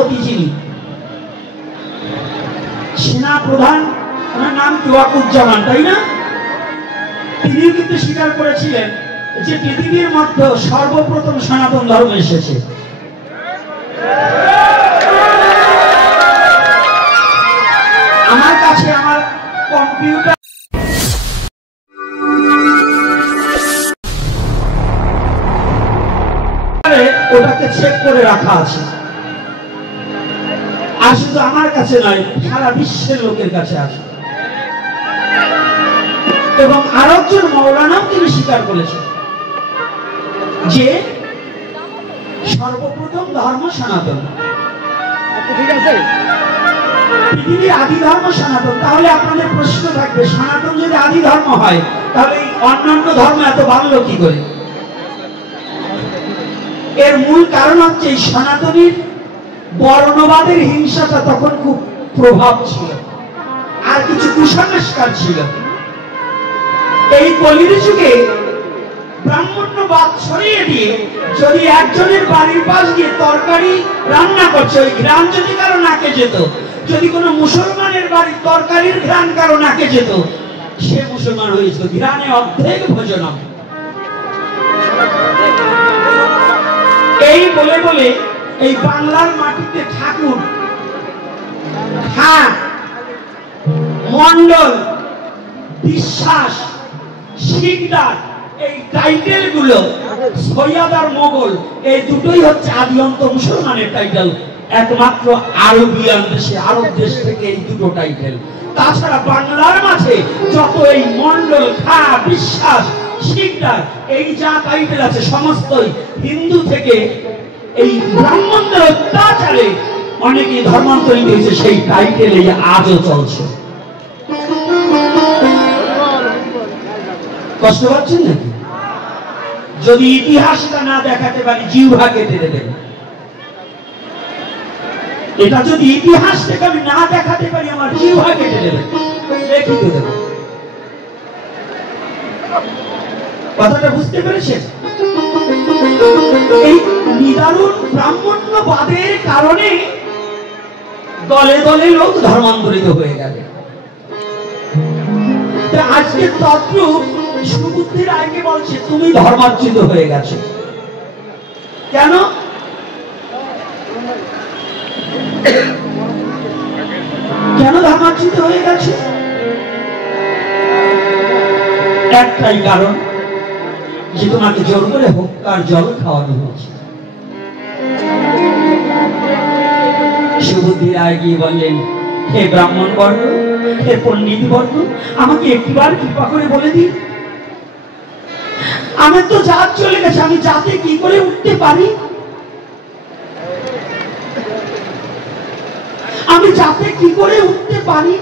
সেনাপতি যিনি, সেনা প্রধান, ওনার নাম কি ওয়াকুজ্জামান, তাই না? তিনি কিন্তু স্বীকার করেছিলেন যে পৃথিবীর মধ্যে সর্বপ্রথম সনাতন ধর্ম এসেছে। আমার কাছে আমার কম্পিউটার ওটাকে চেক করে রাখা আছে, আর শুধু আমার কাছে নয়, সারা বিশ্বের লোকের কাছে আছে। এবং আরো একজন মৌলানাও তিনি স্বীকার করেছেন যে সর্বপ্রথম ধর্ম সনাতন, পৃথিবীর আদি ধর্ম সনাতন। তাহলে আপনাদের প্রশ্ন থাকবে, সনাতন যদি আদি ধর্ম হয় তাহলে অন্যান্য ধর্ম এত বাড়লো কি করে? এর মূল কারণ হচ্ছে এই সনাতনীর বর্ণবাদের হিংসাটা তখন খুব প্রভাব ছিল, আর কিছু কুসংস্কার ছিল। এই কলির যুগে ব্রাহ্মণ্যবাদ ছড়িয়ে দিয়ে যদি একজনের বাড়ির পাশ দিয়ে তরকারি রান্না করছে, ওই ঘ্রাণ যদি কারো নাকে যেত, যদি কোনো মুসলমানের বাড়ির তরকারির ঘ্রাণ কারো নাকে যেত, সে মুসলমান হয়েছিল। ঘ্রাণে অর্ধেক ভোজনম। এই বলে বলে এই বাংলার মাটিতে ঠাকুর, খাঁ, মন্ডল, বিশ্বাস, শিকদার, এই টাইটেল গুলো সৈয়দ আর মোগল, এই দুটোই হচ্ছে আদি অন্ত মুসলমানের টাইটেল। একমাত্র আরবিয়ান দেশে, আরব দেশ থেকে এই দুটো টাইটেল। তাছাড়া বাংলার মাঝে যত এই মন্ডল, খাঁ, বিশ্বাস, শিকদার, এই যা টাইটেল আছে সমস্তই হিন্দু থেকে এই ব্রাহ্মণদের অত্যাচারে অনেকে ধর্মান্তরিত হয়েছে, সেই টাইটেল এই আজও চলছে। কষ্ট পাচ্ছেন নাকি? যদি ইতিহাসটা না দেখাতে পারি জিহ্বা কেটে দেবেন। এটা যদি ইতিহাস থেকে আমি না দেখাতে পারি আমার জিহ্বা কেটে দেবেন, লিখিত দেবেন। কথাটা বুঝতে পেরেছেন? এই নিদারুণ ব্রাহ্মণ্যবাদের কারণে দলে দলে লোক ধর্মান্তরিত হয়ে গেল। আজকে তদ্রূপ সুবুদ্ধি রায়কে বলছে তুমি ধর্মাচ্যুত হয়ে গেছো। কেন? কেন ধর্মাচ্যুত হয়ে গেছে? একটাই কারণ, যে তোমাকে জোর করে হুক্কার জল খাওয়ানো হয়েছে। সুবুদ্ধি রায় গিয়ে বললেন, হে ব্রাহ্মণ বর্গ, হে পণ্ডিত বর্গ, আমাকে একটিবার কৃপা করে বলে দিন, আমার তো জাত চলে গেছে, আমি জাতে কি করে উঠতে পারি? আমি জাতে কি করে উঠতে পারি?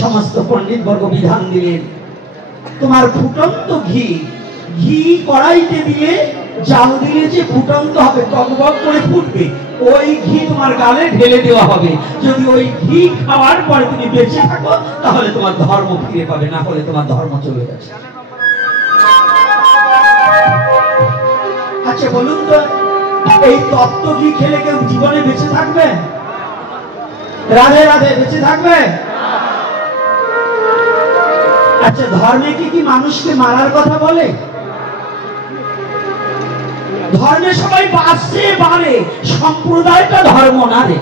সমস্ত পণ্ডিত বর্গ বিধান দিলেন, তোমার ফুটন্ত ঘি কড়াইতে দিলে জাল দিলে যে ফুটন্ত হবে, টকবক করে ফুটবে, ওই ঘি তোমার গালে ঢেলে দেওয়া হবে। যদি ওই ঘি খাওয়ার পরে তুমি বেঁচে থাকো তাহলে তোমার ধর্ম ফিরে পাবে, না হলে তোমার ধর্ম চলে গেছে। আচ্ছা বলুন তো, এই তত্ত্ব ঘি খেলে কেউ জীবনে বেঁচে থাকবে? রাধে রাধে, বেঁচে থাকবে? আচ্ছা ধর্মে কি মানুষকে মারার কথা বলে? ধর্মে সবাই বাঁচছে বাড়ে, সম্প্রদায়টা ধর্ম না রে।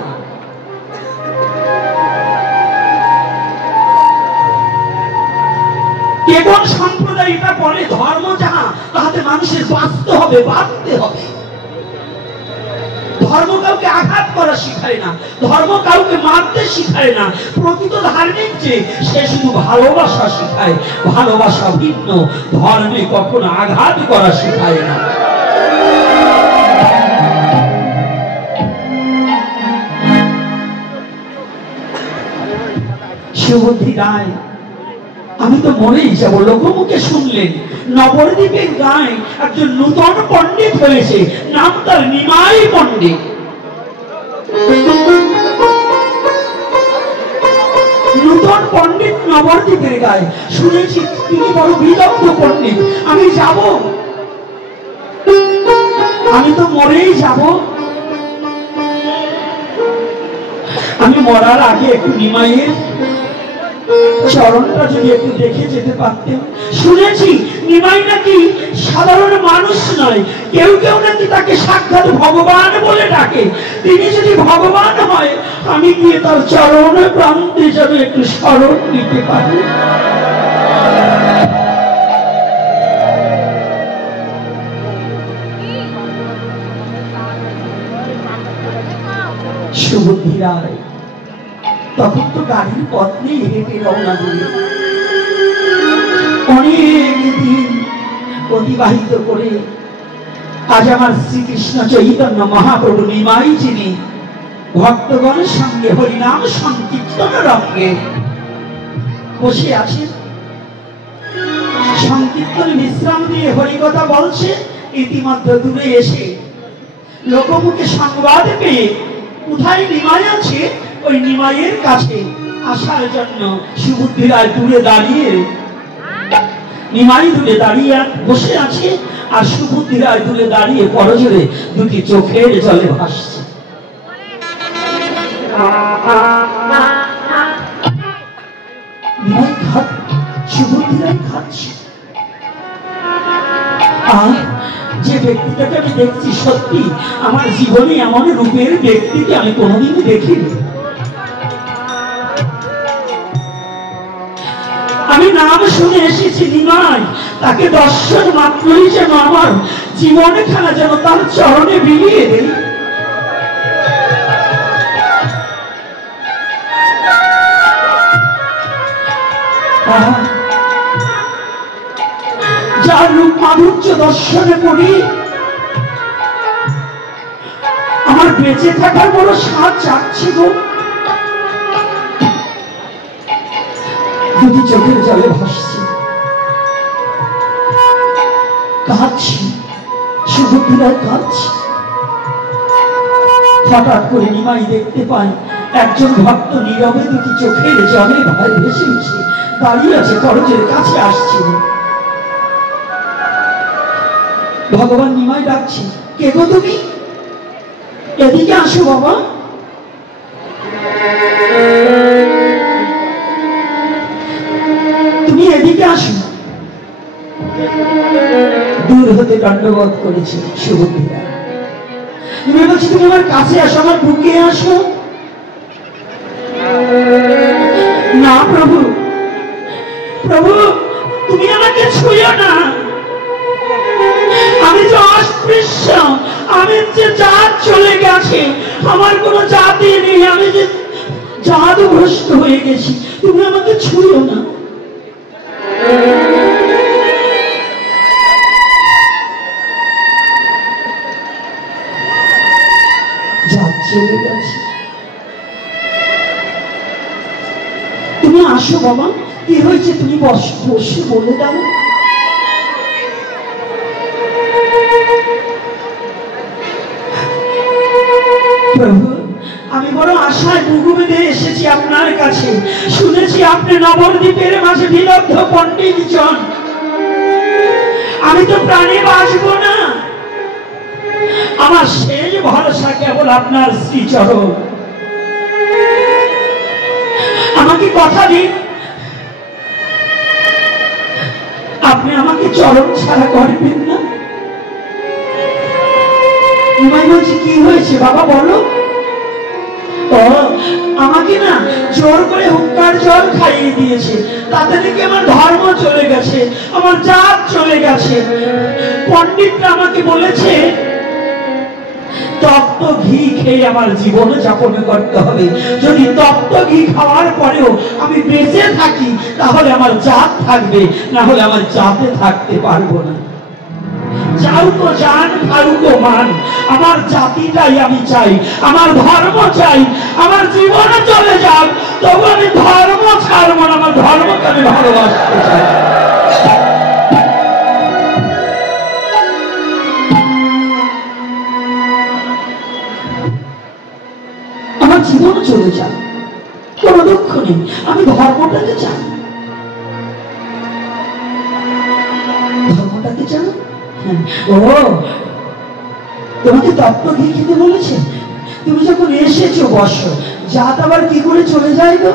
কেবল সম্প্রদায় এটা বলে ধর্ম যাহা তাহাতে মানুষের বাঁচতে হবে, বাঁচতে হবে। ধর্ম কাউকে আঘাত করা শিখায় না, ধর্ম কাউকে মারতে শিখায় না। প্রকৃত ধার্মিক যে, সে শুধু ভালোবাসা শিখায়। ভালোবাসা ভিন্ন, ধর্মে কখনো আঘাত করা শিখায় না। সুবুদ্ধি রায়, আমি তো মরেই যাব। লোকমুখে শুনলেন নবদ্বীপের গায়ে একজন নূতন পণ্ডিত হয়েছে, নাম তার নিমাই পণ্ডিত। নূতন পণ্ডিত নবদ্বীপের গায়ে, শুনেছি তিনি বড় বিদগ্ধ পণ্ডিত। আমি যাব, আমি তো মরেই যাব। আমি মরার আগে একটু নিমাইয়ের চরণটা যদি একটু দেখে যেতে পারতেন। শুনেছি নিমাই নাকি সাধারণ মানুষ নয়, কেউ কেউ নাকি তাকে সাক্ষাৎ ভগবান বলে ডাকে। তিনি যদি ভগবান হয়, আমি গিয়ে তার চরণ প্রান্তে যেন একটু স্মরণ নিতে পারি। সুবুদ্ধি রায় তখন তো গাড়ির পথ নেই, হেঁটে রওনা দিল। অনেক দিন অতিবাহিত করে আজ আমার শ্রীকৃষ্ণ চৈতন্য মহাপ্রভু নিমাই যিনি ভক্তগণের সঙ্গে হরিনাম সংকীর্তন রঙ্গে বসে আছেন, সংকীর্তন বিশ্রাম দিয়ে হরিকথা বলছে। ইতিমধ্যে দূরে এসে লোকমুখে সংবাদ পেয়ে কোথায় নিমাই আছে, ওই নিমাইয়ের কাছে আসার জন্য সুবুদ্ধি রায় দূরে দাঁড়িয়ে, নিমাই দূরে দাঁড়িয়ে বসে আছে, আর সুবুদ্ধি রায় দূরে দাঁড়িয়ে পরজোরে দুটি চোখের জলে ভাসছে। নিমাই সুবুদ্ধি রায় খাচ্ছে। আর যে ব্যক্তিটাকে আমি দেখছি, সত্যি আমার জীবনে এমন রূপের ব্যক্তিকে আমি কোনোদিন দেখিনি। আমি নাম শুনে এসেছি নিমাই, তাকে দর্শন মাত্রই যেন আমার জীবনে খানা যেন তার চরণে বিলিয়ে দেই। যার রূপ মাধুর্য দর্শনে পড়ি আমার বেঁচে থাকার বড় স্বাদ চাচ্ছি গো। দুটি চোখের জলে ভাসছি, কাঁদছি, সুবুদ্ধি রায় কাঁদছি। হঠাৎ করে নিমাই দেখতে পাই একজন ভক্ত নীরবে দুটি চোখের জলে ভয় ভেসে উঠে দাঁড়িয়ে আছে, করজের কাছে আসছে। ভগবান নিমাই ডাকছি, কে গো তুমি? এদিকে আসো বাবা। তুমি এদিকে আসো। দূর হতে দণ্ডবোধ করেছি সুবুদ্ধি রায়। তুমি বলছি তুমি আমার কাছে আসো, আমার বুকে আসো। না প্রভু, প্রভু তুমি আমাকে ছুঁয়ো না। আমি যে অস্পৃশ্য, আমি যে জাত চলে গেছে, আমার কোনো জাতি নেই, আমি যে জাত ভ্রষ্ট হয়ে গেছি, তুমি আমাকে ছুঁয়ো না। জাত চলে গেছে, তুমি আসো বাবা। কি হয়েছে তুমি বসে বলে দাও। প্রভু আমি বড় আশায় বুকু বেঁধে এসেছি আপনার কাছে। শুনেছি আপনি নবদ্বীপের মাঝে বিলব্ধ পণ্ডিত জন। আমি তো প্রাণে বাঁচবো না, আমার শেষ ভরসা কেবল আপনার শ্রীচরণ। আমাকে কথা দিন, আপনি আমাকে চরণ ছাড়া করবেন না। নিমাই বলছি, কি হয়েছে বাবা বলো। ও আমাকে না জোর করে হুক্কার জল খাইয়ে দিয়েছে, তাতে নাকি আমার ধর্ম চলে গেছে, আমার জাত চলে গেছে। পণ্ডিতরা আমাকে বলেছে তপ্ত ঘি খেয়ে আমার জীবন যাপন করতে হবে। যদি তপ্ত ঘি খাওয়ার পরেও আমি বেঁচে থাকি, তাহলে আমার জাত থাকবে, না হলে আমার জাতে থাকতে পারবো না। যাও তো জান, খাও তো মান, আমার জাতিটাই আমি চাই, আমার ধর্ম চাই। আমার জীবন চলে যাক, তবু আমি ধর্ম ছাড়বো না, আমার ধর্মকে আমি ভালোবাসতে চাই। আমার জীবন চলে যাক, কোনো দুঃখ নেই, আমি ধর্মটাকে চাই। ধর্মটাকে চাই। ও তোমাকে তত্ত্ব ঘি খেতে বলেছে? তুমি যখন এসেছো বর্ষ, জাত আবার কি করে চলে যায় গো?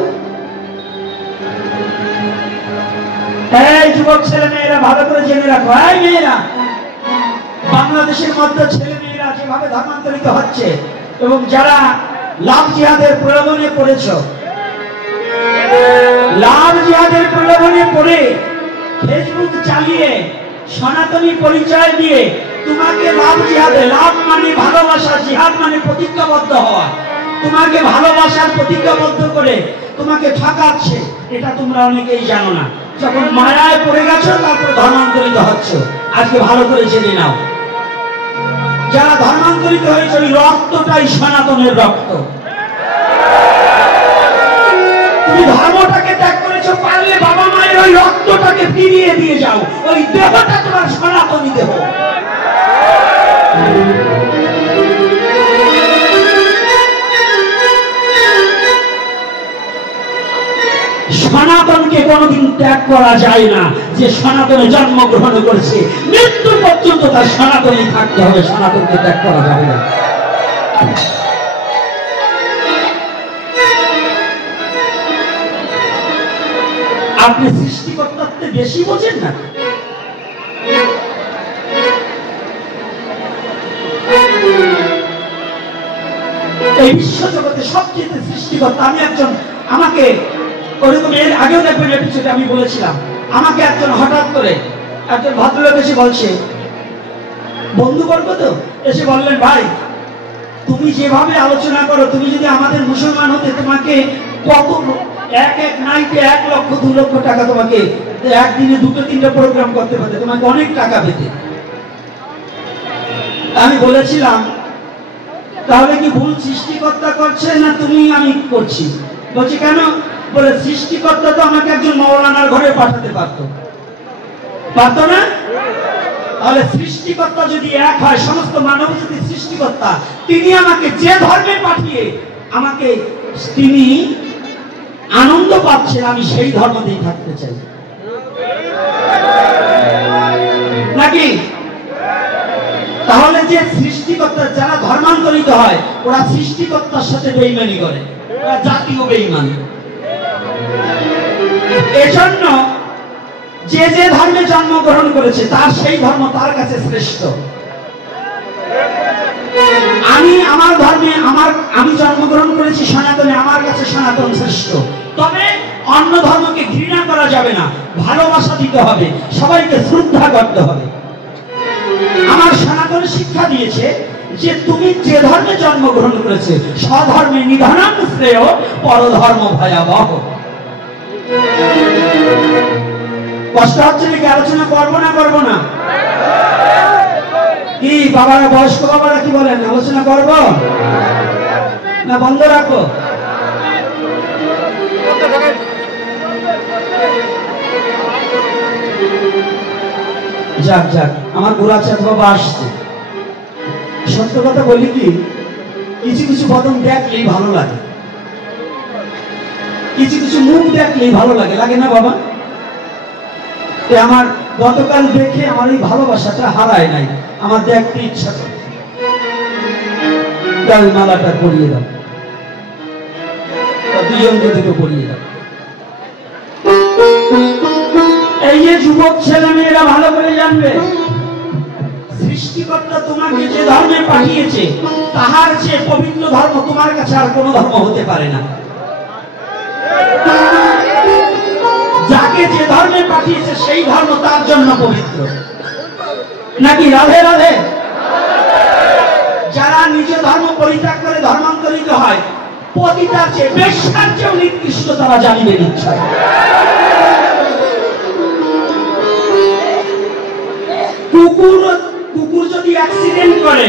এই যুবক ছেলে মেয়েরা ভালো করে জেনে রাখো, এই মেয়েরা, বাংলাদেশের মধ্যে ছেলে মেয়েরা যেভাবে ধর্মান্তরিত হচ্ছে, এবং যারা লাভ জিহাদের প্রলোভনে পড়েছ, লাভ জিহাদের প্রলোভনে পড়ে ফেসবুক চালিয়ে সনাতনী পরিচয় দিয়ে তোমাকে লাভ জিহাদে, লাভ মানে ভালোবাসা, জিহাদ মানে প্রতিজ্ঞাবদ্ধ হওয়া, তোমাকে ভালোবাসার প্রতিজ্ঞাবদ্ধ করে তোমাকে ঠকাচ্ছে, এটা তোমরা অনেকেই জানো না। যখন মায়ায় পড়ে গেছো তারপর ধর্মান্তরিত হচ্ছ। আজকে ভালো করে জেনে নাও, যারা ধর্মান্তরিত হয়েছে ওই রক্তটাই সনাতনের রক্ত। তুমি ধর্মটাকে ত্যাগ করেছো, পারলে বাবা মায়ের ওই রক্তটাকে ফিরিয়ে দিয়ে যাও, ওই দেহটা তোমার সনাতনী দেহ। সনাতনকে কোনোদিন ত্যাগ করা যায় না। যে সনাতনে জন্মগ্রহণ করেছে মৃত্যু পর্যন্ত তার সনাতনী থাকতে হবে, সনাতনকে ত্যাগ করা যাবে না। আপনি সৃষ্টিকর্তাত্বে বেশি বোঝেন না? এই বিশ্ব জগতে সবচেয়ে সৃষ্টিকর্তা আমি একজন, আমাকে ওরকম এর আগেও দেখবেন এপিসোডে আমি বলেছিলাম, আমাকে একজন হঠাৎ করে একজন ভদ্রলোক এসে বলছে, বন্ধুবর্গ তো, এসে বললেন, ভাই তুমি যেভাবে আলোচনা করো, তুমি যদি আমাদের মুসলমান হতে তোমাকে কত এক নাইটে 1 লক্ষ 2 লক্ষ টাকা, তোমাকে একদিনে 2-3টা প্রোগ্রাম করতে পারতে, তোমাকে অনেক টাকা পেতে। আমি বলেছিলাম, তাহলে কি ভুল সৃষ্টিকর্তা করছে না তুমি আমি করছি? বলছি কেন? বলে সৃষ্টিকর্তা তো আমাকে একজন মাওলানার ঘরে পাঠাতে পারতো না? তাহলে সৃষ্টিকর্তা যদি এক হয়, সমস্ত মানব যদি সৃষ্টিকর্তা, তিনি আমাকে যে ধর্মে পাঠিয়ে আমাকে তিনি আনন্দ পাচ্ছেন, আমি সেই ধর্ম দিয়ে থাকতে চাই নাকি? তাহলে যে সৃষ্টিকর্তা, যারা ধর্মান্তরিত হয় ওরা সৃষ্টিকর্তার সাথে বেঈমানি করে, ওরা জাতীয় বেঈমান। এজন্য যে যে ধর্মে জন্মগ্রহণ করেছে তার সেই ধর্ম তার কাছে শ্রেষ্ঠ। আমি আমার ধর্মে, আমি জন্মগ্রহণ করেছি সনাতনে, আমার কাছে সনাতন শ্রেষ্ঠ। তবে অন্য ধর্মকে ঘৃণা করা যাবে না, ভালোবাসা দিতে হবে, সবাইকে শ্রদ্ধা করতে হবে। আমার সনাতন শিক্ষা দিয়েছে যে তুমি যে ধর্মে জন্মগ্রহণ করেছে, স্বধর্মে নিধনাং শ্রেয়, পরধর্ম ভয়াবহ। কষ্ট হচ্ছে নাকি? আলোচনা করবো না? কি বাবারা, বয়স্ক বাবারা কি বলেন? আলোচনা করব না বন্ধ রাখো? যাক যাক, আমার গোরাচাঁদ বাবা আসছে। সত্য কথা বলি কি, কিছু কিছু বদন দেখলেই ভালো লাগে, কিছু কিছু মুখ দেখলেই ভালো লাগে, লাগে না বাবা? আমার গতকাল দেখে আমার এই ভালোবাসাটা হারায় নাই, আমার দেখতে ইচ্ছা করে। মালাটা পরিয়ে দাও, দুজনকে দুটো পরিয়ে দাও। এই যে যুবক ছেলে মেয়েরা ভালো করে জানবে, সৃষ্টিকর্তা তোমাকে যে ধর্মে পাঠিয়েছে তাহার চেয়ে পবিত্র ধর্ম তোমার কাছে আর কোনো ধর্ম হতে পারে না। যাকে যে ধর্মে পাঠিয়েছে সেই ধর্ম তার জন্য পবিত্র নাকি? রাধে রাধে। যারা নিজ ধর্ম পরিত্যাগ করে ধর্মান্তরিত হয়, পতিতার চেয়ে, বেশ্যার চেয়েও নিকৃষ্ট তারা জানিবে নিশ্চয়। কুকুর যদি অ্যাক্সিডেন্ট করে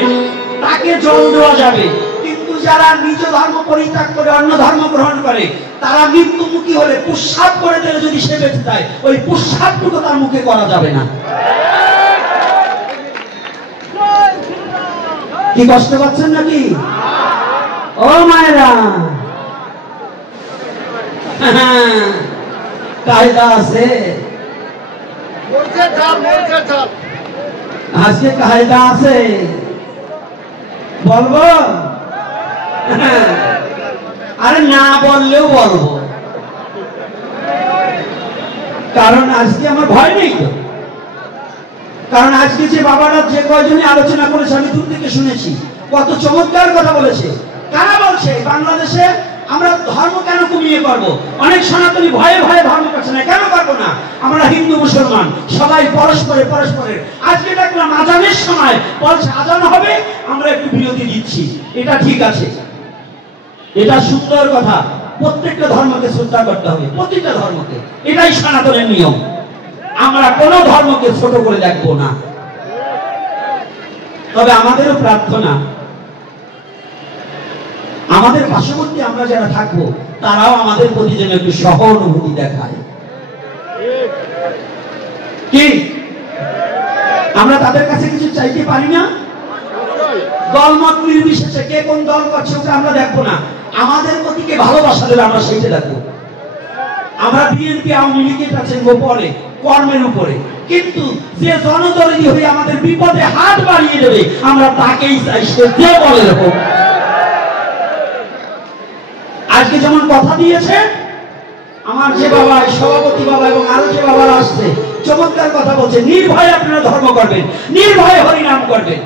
তাকে জল দেওয়া যাবে, কিন্তু যারা নিজ ধর্ম পরিত্যাগ করে অন্য ধর্ম গ্রহণ করে তারা মৃত্যুমুখী হলে প্রস্রাব করে দিলে যদি সে বেঁচে যায়, ওই প্রস্রাবটুকু তার মুখে করা যাবে না। কি কষ্ট পাচ্ছেন নাকি ও মায়েরা? কায়দা আছে, আজকে কায়দা আছে। বলবো? আরে না বললেও বলবো, কারণ আজকে আমার ভয় নেই তো। কারণ আজকে যে বাবারা যে কয়জনে আলোচনা করেছে আমি দূর থেকে শুনেছি, কত চমৎকার কথা বলেছে। কারা বলছে বাংলাদেশে আমরা ধর্ম কেন কমিয়ে করবো? অনেক সনাতনী ভয়ে ভয়ে ধর্ম করছে না, কেন করবো না? আমরা হিন্দু মুসলমান সবাই পরস্পরের। আজকে দেখলাম আজানের সময় বলছে আজান হবে, আমরা একটু বিরতি দিচ্ছি। এটা ঠিক আছে, এটা সুন্দর কথা। প্রত্যেকটা ধর্মকে শ্রদ্ধা করতে হবে, প্রতিটা ধর্মকে, এটাই সনাতনের নিয়ম। আমরা কোনো ধর্মকে ছোট করে দেখবো না। তবে আমাদেরও প্রার্থনা, আমাদের পার্শ্ববর্তী আমরা যারা থাকবো তারাও আমাদের প্রতি যেন একটু সহানুভূতি দেখায়। কি আমরা তাদের কাছে কিছু চাইতে পারি না? দলমত নির্বিশেষে কে কোন দল করছে ওটা আমরা দেখবো না, আমাদের প্রতি কে ভালোবাসা দেবে আমরা সেইটা দেখবো। আমরা বিএনপি আওয়ামী লীগের কাছে পরে কর্মের উপরে, কিন্তু যে জনদরদী হয়ে আমাদের বিপদে হাত বাড়িয়ে দেবে আমরা তাকেই চাই, সে যে বলে হোক। আজকে যেমন কথা দিয়েছে আমার যে বাবা, সভাপতি বাবা এবং আরো যে বাবারা আসছে, চমৎকার কথা বলছে, নির্ভয়ে আপনারা ধর্ম করবেন, নির্ভয়ে হরিনাম করবেন।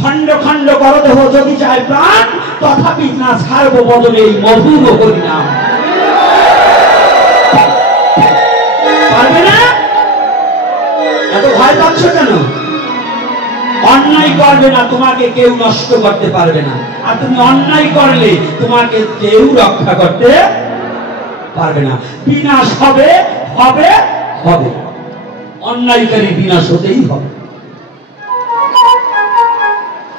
খণ্ড খণ্ড করদেহ যদি যায় প্রাণ, তথাপি না ছাড়ব বদলে এই মধুর হরিনাম। পারবে না? এত ভয় পাচ্ছ কেন? অন্যায় করবে না, তোমাকে কেউ নষ্ট করতে পারবে না, আর তুমি অন্যায় করলে তোমাকে কেউ রক্ষা করতে পারবে না। বিনাশ হবে হবে হবে, অন্যায়কারী বিনাশ হতেই হবে।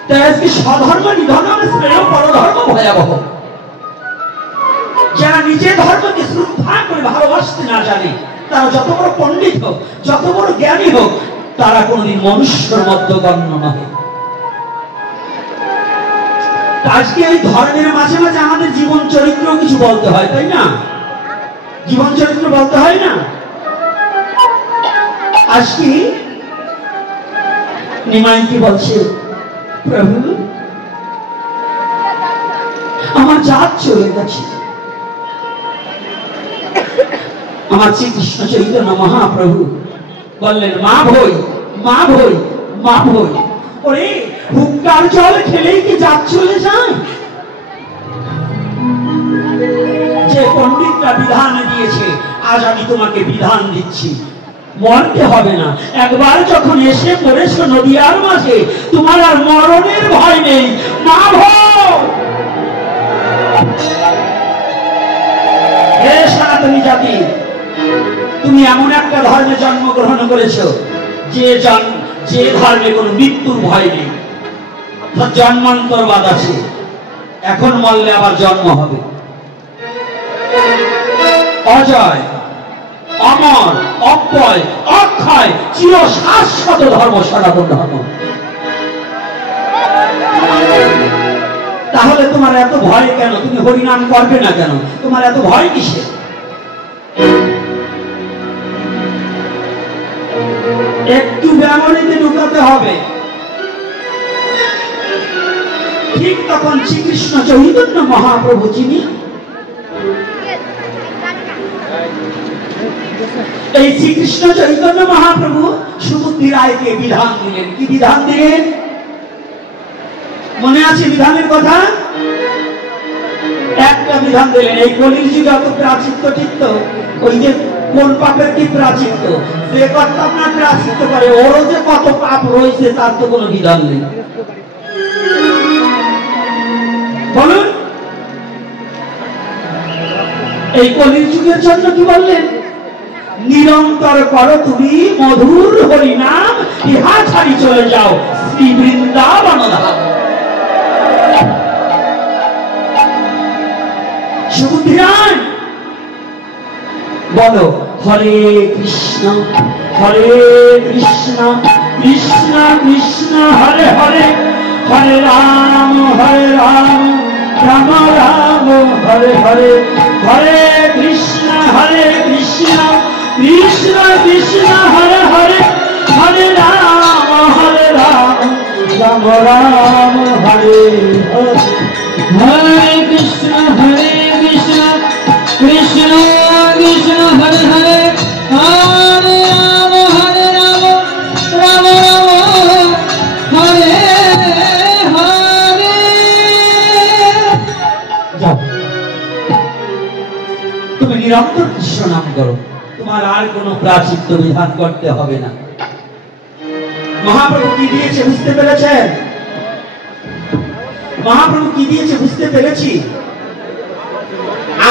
তাই আজকে স্বধর্ম নিধনের শ্রেয় পরধর্ম ভয়াবহ। যারা নিজের ধর্মকে শ্রদ্ধা করে ভালোবাসতে না জানে, তারা যত বড় পণ্ডিত হোক, যত বড় জ্ঞানী হোক, তারা কোনদিন মনুষ্যের মধ্যে গণ্য নয়। আজকে এই ধর্মের মাঝে মাঝে আমাদের জীবন চরিত্র কিছু বলতে হয়, তাই না? জীবন চরিত্র বলতে হয় না? আজকে নিমাই কি বলছে, প্রভু আমার জাত চলে গেছে। আমার শ্রীকৃষ্ণ চৈতন্য মহাপ্রভু বললেন, মা ভই মা ভই মা ভই। ওরে হুক্কার জল খেলেই কি জাত চলে যায়? যে পণ্ডিতরা বিধান দিয়েছে, আজ আমি তোমাকে বিধান দিচ্ছি, মরতে হবে না। একবার যখন এসে পড়েছো নদিয়ার মাঝে, তোমার আর মরণের ভয় নেই। মা ভয়। হে সনাতনী জাতি, তুমি এমন একটা ধর্মে জন্মগ্রহণ করেছো যে ধর্মে কোনো মৃত্যুর ভয় নেই, জন্মান্তরবাদ আছে, এখন মরলে আবার জন্ম হবে। অজয়, অমর, অব্যয়, অক্ষয়, চির শাশ্বত ধর্ম সনাতন ধর্ম। তাহলে তোমার এত ভয় কেন? তুমি হরিনাম করবে না কেন? তোমার এত ভয় কিসে? একটু ব্যবহারিতে ঢুকাতে হবে। ঠিক তখন শ্রীকৃষ্ণ চৈতন্য মহাপ্রভু, যিনি এই শ্রীকৃষ্ণ চৈতন্য মহাপ্রভু সুবুদ্ধি রায়কে বিধান দিলেন। কি বিধান দিলেন? মনে আছে বিধানের কথা? একটা বিধান দিলেন, এই কলির যুগে অত প্রাচিত্য চিত্ত, ওই যে কোন পাপের কি প্রাচিত্য, যে কথা আপনার প্রাচিত্য করে, ওরও যে কত পাপ রয়েছে তার তো কোনো বিধান নেই। বলুন, এই কলির যুগের জন্য কি বললেন? নিরন্তর করো তুমি মধুর হরিনাম, ইহা ছাড়ি চলে যাও শ্রী বৃন্দাবন ধাম। সুবুদ্ধি রায় বলো, হরে কৃষ্ণ কৃষ্ণ কৃষ্ণ হরে হরে, হরে রাম রাম রাম হরে হরে, হরে কৃষ্ণ কৃষ্ণ কৃষ্ণ হরে হরে, হরে রাম রাম রাম রাম হরে হরে, হরে কৃষ্ণ কৃষ্ণ কৃষ্ণ হরে হরে, হরে রাম রাম রাম হরে হরে। যাও, তুমি নিরন্তর কৃষ্ণ নাম করো, তোমার আর কোনো প্রাচিত্য বিধান করতে হবে না। মহাপ্রভু কি দিয়েছে বুঝতে পেরেছেন? মহাপ্রভু কি দিয়েছে বুঝতে পেরেছি।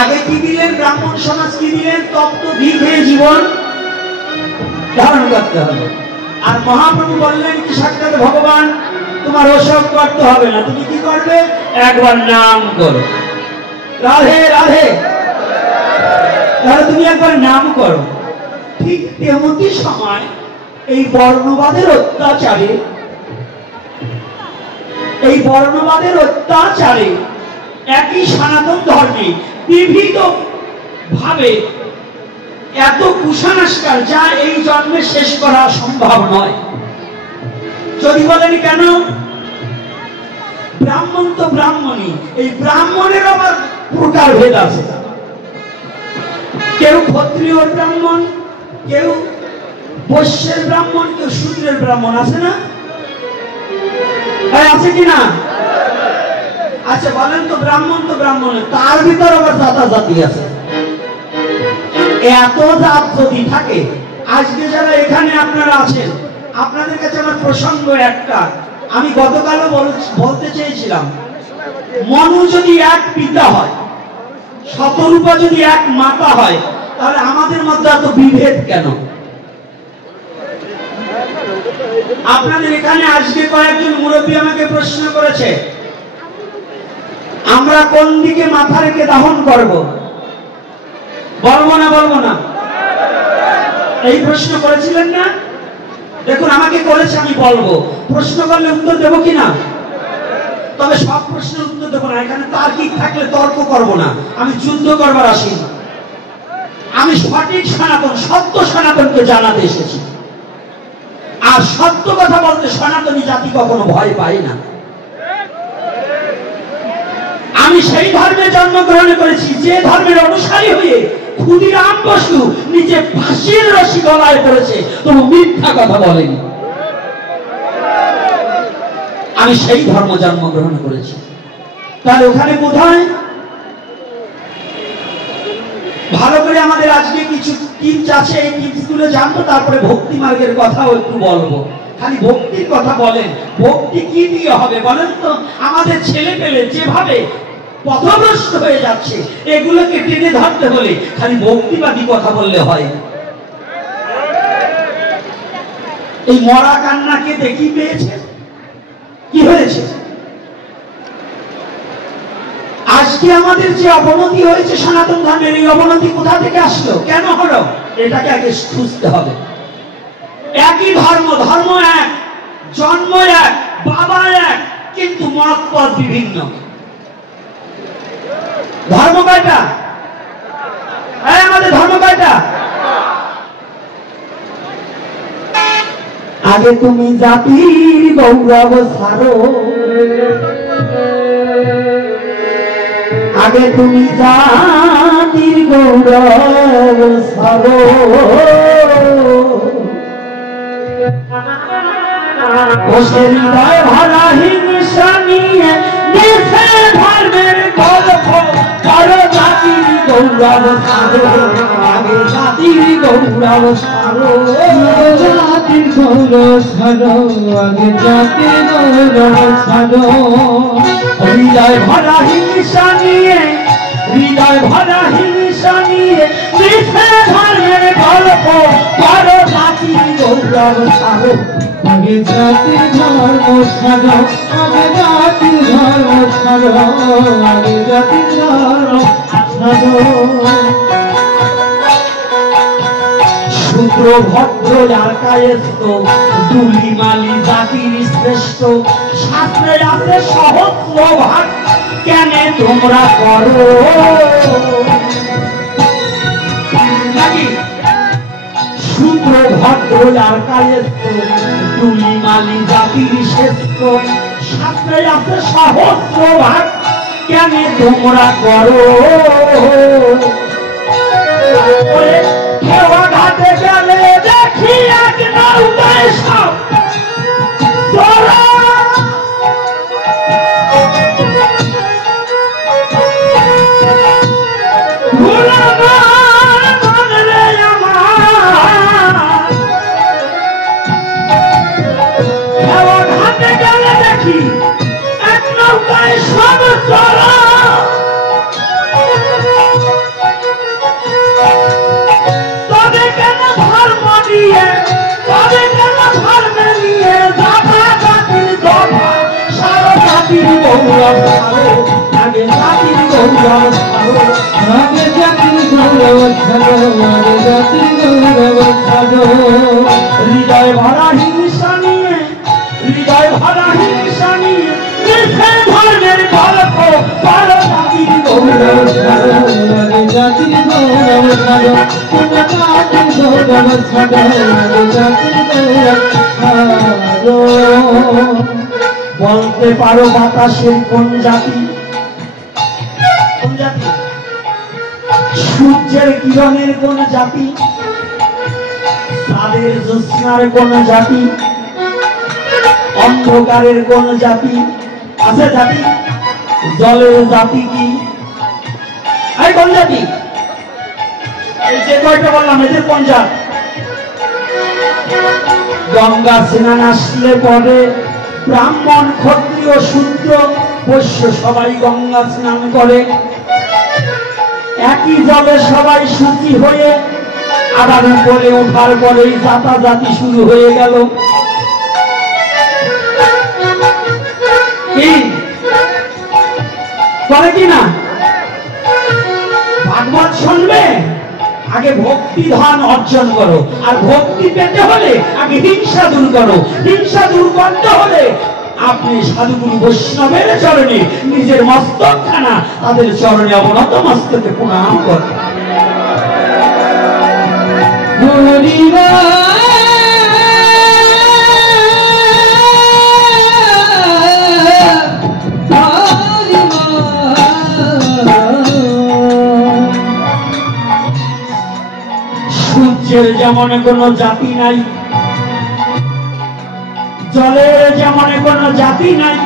আগে কি দিলেন? ব্রাহ্মণ সমাজ কি দিলেন? তপ্ত ঘি খেয়ে জীবন ধারণ করতে হবে। আর মহাপ্রভু বললেন কি সাক্ষাৎ ভগবান, তোমার ওসব করতে হবে না, তুমি কি করবে? একবার নাম করো, রাধে রাধে, তাহলে তুমি একবার নাম করো। ঠিক তেমনি সময় এই বর্ণবাদের অত্যাচারে একই সনাতন ধর্মে বিবিধ ভাবে এত কুসংস্কার যা এই জন্মে শেষ করা সম্ভব নয়। যদি বলেন কেন? ব্রাহ্মণ তো ব্রাহ্মণই, এই ব্রাহ্মণের আবার প্রকারভেদ আছে। কেউ ক্ষত্রিয়র ব্রাহ্মণ, কেউ বৈশ্যের ব্রাহ্মণ, কেউ শূদ্রের ব্রাহ্মণ, আছে না? আছে কিনা? আচ্ছা বলেন তো, ব্রাহ্মণ তো ব্রাহ্মণ, তার ভিতর আবার জাতি আছে। এত জাত যদি থাকে, আজকে যারা এখানে আপনারা আছেন, আপনাদের কাছে আমার প্রসঙ্গ একটা, আমি গতকালও বলতে চেয়েছিলাম, মনু যদি এক পিতা হয়, শতরূপা যদি এক মাতা হয়, তাহলে আমাদের মধ্যে এত বিভেদ কেন? আপনাদের এখানে আজকে কয়েকজন মুরব্বী আমাকে প্রশ্ন করেছে, আমরা কোন দিকে মাথা রেখে দাহন করব? বলবো না? এই প্রশ্ন করেছিলেন না? দেখুন, আমাকে করেছে, আমি বলবো। প্রশ্ন করলে উত্তর দেবো কিনা? তবে সব প্রশ্নের উত্তর দেবো না, এখানে তার্কিক থাকলে তর্ক করব না, আমি যুদ্ধ করবার আসি। আমি সঠিক সনাতন, সত্য সনাতনকে জানাতে এসেছি। আর সত্য কথা বলতে সনাতনী জাতি কখনো ভয় পায় না। আমি সেই ধর্মে জন্মগ্রহণ করেছি যে ধর্মের অনুসারী হয়ে ক্ষুদিরাম বসু নিজে ফাঁসির রশি গলায় পড়েছে, তবু মিথ্যা কথা বলেনি। আমি সেই ধর্ম জন্মগ্রহণ করেছি। তাহলে ওখানে কোথায়? ভালো করে আমাদের আজকে কিছু টিপস আছে, এই টিপস গুলো জানবো, তারপরে ভক্তি মার্গের কথাও একটু বলবো। খালি ভক্তির কথা বলেন, ভক্তি কি দিয়ে হবে বলেন তো? আমাদের ছেলে পেলে যেভাবে পথভ্রষ্ট হয়ে যাচ্ছে, এগুলোকে টেনে ধরতে হলে খালি ভক্তিবাদী কথা বললে হয়? এই মরা কান্নাকে দেখি পেয়েছে, কি হয়েছে? আজকে আমাদের যে অবনতি হয়েছে সনাতন ধর্মের, এই অবনতি কোথা থেকে আসলো, কেন হলো? এটাকে আগে খুঁজতে হবে। একই ধর্ম, ধর্ম এক, জন্ম এক, বাবা এক, কিন্তু মত পথ বিভিন্ন। ধর্ম কয়টা? আমাদের ধর্ম কয়টা? আগে তুমি জাতির গৌরব ছাড়ো, আগে তুমি জাতির গৌরব ছাড়ো, হৃদয় ভরা হিংসা নিয়ে দেশে ধর্মের গল্প করো, জাতির গৌরব ছাড়ো, আগে জাতির গৌরব ছাড়ো, জাতির গৌরব ছাড়ো, আগে জাতির গৌরব ছাড়ো। হৃদয় ভরা হিংসা নিয়ে, হৃদয় ভরা হিংসা নিয়ে দেশে ধর্মের গল্প করো, জাতির গৌরব ছাড়ো, আগে জাতির ধর্ম ছাড়ো, আগে জাতির ধর্ম ছাড়ো, আগে জাতির ধর্ম ছাড়ো। শূদ্র ভদ্র আর কায়স্থ দুলি মালি জাতির শ্রেষ্ঠ, শাস্ত্রে আছে সহস্র ভাগ, কেন তোমরা করো? নাকি শূদ্র ভদ্র আর কায়স্থ দুলি মালি জাতির শ্রেষ্ঠ শাস্ত্রে আছে সহস্র ভাগ কেন তোমরা করো খেওয়া ঘাটে গেলে দেখি এক নৌকায় সব চড়া এক নৌকায় সব চড়া তবে কেন ধর্ম নিয়ে তবে কেন ধর্মে নিয়ে জাতা জাতির দফা সারা জাতির গৌরব ছাড়ো আগে জাতির গৌরব ছাড়ো আগে জাতির গৌরব ছাড়ো আগে জাতির গৌরব ছাড়ো হৃদয় ভরা হিংসা নিয়ে হৃদয় ভরা হিংসা নিয়ে ধর্মের গল্প বড় জাতির গৌরব ছাড়ো আগে জাতির গৌরব ছাড়ো তোমরা জাতির গৌরব ছাড়ো আগে জাতির গৌরব ছাড়ো বলতে পারো বাতাসের কোন জাতি কোন জাতি সূর্যের কিরণের কোন জাতি চাঁদের জ্যোৎস্নার কোন জাতি অন্ধকারের কোন জাতি আছে জাতি জলের জাতি কি এই কোন জাতি এই যে কয়টা বললাম এদের কোন জাতি গঙ্গা স্নান আসলে পরে ব্রাহ্মণ ক্ষত্রিয় শূদ্র বৈশ্য সবাই গঙ্গা স্নান করে একই জলে সবাই শুচি হয়ে আবার উপরে ওঠার পরেই জাতাজাতি শুরু হয়ে গেল কি করে কিনা ভাগবত শুনবে আগে ভক্তি ধন অর্জন করো আর ভক্তি পেতে হলে আগে হিংসা দূর করো হিংসা দূর করতে হলে আপনি সাধুগুরু বৈষ্ণবের চরণে নিজের মস্তকখানা তাদের চরণে অবনত মস্তকে প্রণাম করো সূর্যের যেমন কোনো জাতি নাই জলের যেমন কোনো জাতি নাই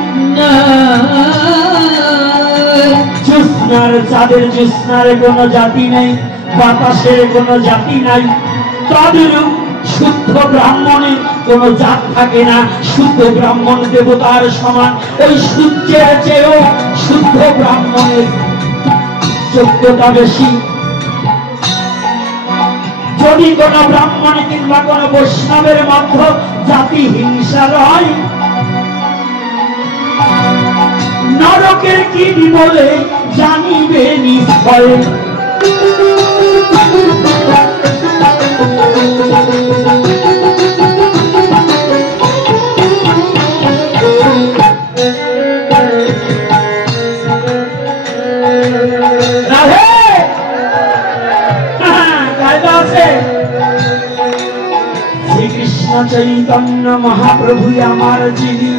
জ্যোৎস্নার চাঁদের জ্যোৎস্নার কোনো জাতি নেই বাতাসের কোনো জাতি নাই তাদের শুদ্ধ ব্রাহ্মণের কোনো জাত থাকে না শুদ্ধ ব্রাহ্মণ দেবতার সমান ওই সূর্যের চেয়েও শুদ্ধ ব্রাহ্মণের যোগ্যতা বেশি যদি কোন ব্রাহ্মণ কিংবা কোন বৈষ্ণবের মধ্যে জাতি হিংসা রয় নরকের কি বলে জানিবে নিশ্চয় শ্রীকৃষ্ণ চৈতন্য মহাপ্রভু আমার যিনি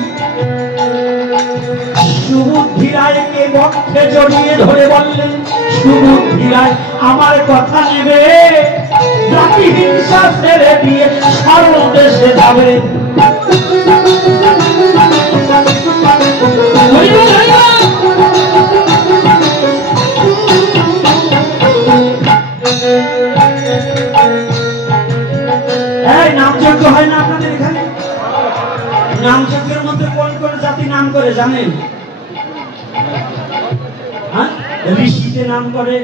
সুবুদ্ধি রায়কে বক্ষে জড়িয়ে ধরে বললেন সুবুদ্ধি রায় আমার কথা নেবে জাতি হিংসা ছেড়ে দিয়ে সর্বদেশে যাবে নামযজ্ঞ হয় না আপনাদের এখানে নামযজ্ঞের মধ্যে কোন কোন জাতি নাম করে জানেন ঋষিতে নাম করে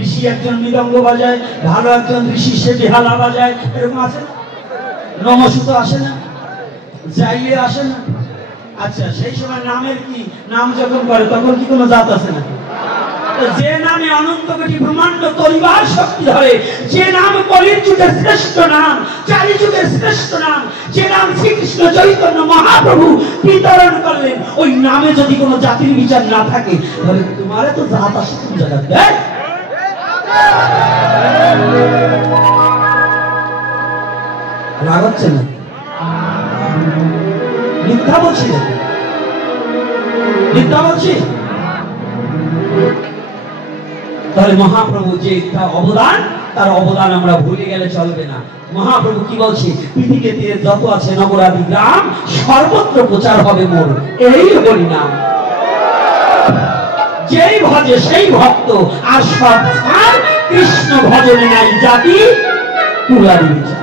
ঋষি একজন মৃদঙ্গ বাজায় ভালো একজন ঋষি সে বেহালা বাজায় এরকম আছে না নমস্ত আসে না যাইলে আসে না আচ্ছা সেই সময় নামের কি নাম যখন করে তখন কি কোনো জাত আছে না যে নামে অনন্ত কোটি ব্রহ্মাণ্ড তৈবার শক্তি ধরে যে নাম কলির যুগের শ্রেষ্ঠ নাম চারি যুগের শ্রেষ্ঠ নাম যে নাম শ্রীকৃষ্ণ চৈতন্য মহাপ্রভু বিতরণ করলেন ওই নামে যদি কোনো জাতির বিচার না থাকে তাহলে তোমার তো জাত আসে কোন জায়গা দেখ রাগ হচ্ছে না মিথ্যা বলছি না, মিথ্যা বলছি? তাহলে মহাপ্রভু যে অবদান, তার অবদান আমরা ভুলে গেলে চলবে না। মহাপ্রভু কি বলছে? পৃথিবীতে যত আছে নগরাদি গ্রাম, সর্বত্র প্রচার হবে মোর এই হরিনাম। যেই ভজে সেই ভক্ত, আর সব স্থান কৃষ্ণ ভজনে নাই জাতি কুলারি বিচার।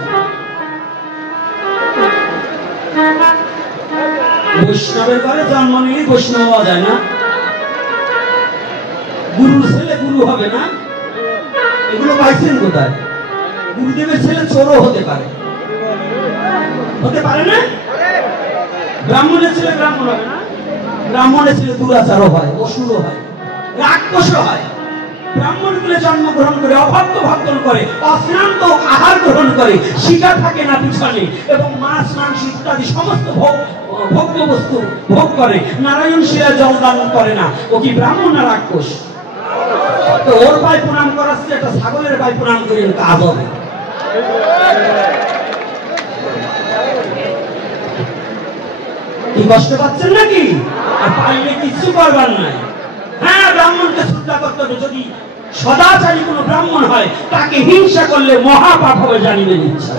বৈষ্ণবের ঘরে জন্ম নিয়ে বৈষ্ণব হওয়া যায় না, গুরুর ছেলে গুরু হবে না, এগুলো পাইছেন কোথায়? গুরুদেবের ছেলে চোরও হতে পারে, হতে পারে না? ব্রাহ্মণের ছেলে ব্রাহ্মণ হবে না, ব্রাহ্মণের ছেলে দুরাচারও হয়, অসুরও হয়, রাক্ষসও হয়। ব্রাহ্মণ কুলে জন্মগ্রহণ করে অভক্ত ভক্ষণ করে, অশ্রান্ত আহার গ্রহণ করে, শিকা থাকে না পিছনে, এবং মাছ মাংস ইত্যাদি সমস্ত ভোগ্য বস্তু ভোগ করে, নারায়ণ শিলা জলদান করে না। ও কি ব্রাহ্মণ না রাক্ষস? তো ওর পায়ে প্রণাম করাচ্ছে, একটা ছাগলের পায়ে প্রণাম করে কাজ হবে। কি কষ্ট পাচ্ছেন নাকি? আর পাইলে কিছু করবার নাই। হ্যাঁ, ব্রাহ্মণকে শ্রদ্ধা করতে হবে। যদি সদাচারী কোনো ব্রাহ্মণ হয়, তাকে হিংসা করলে মহাপাপ হবে, জানিবে ইচ্ছা।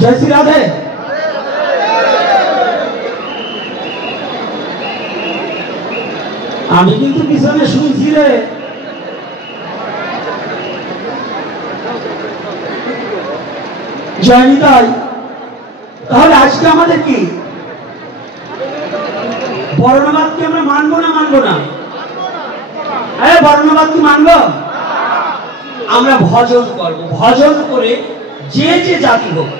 জয় শ্রী রাধে। আমি কিন্তু পিছনে শুনছি রে, জয় নিতাই। তাহলে আজকে আমাদের কি বর্ণবাদ কি আমরা মানবো না মানবো না? আরে বর্ণবাদ কি মানবো? আমরা ভজন করবো, ভজন করে যে যে জাতি হোক,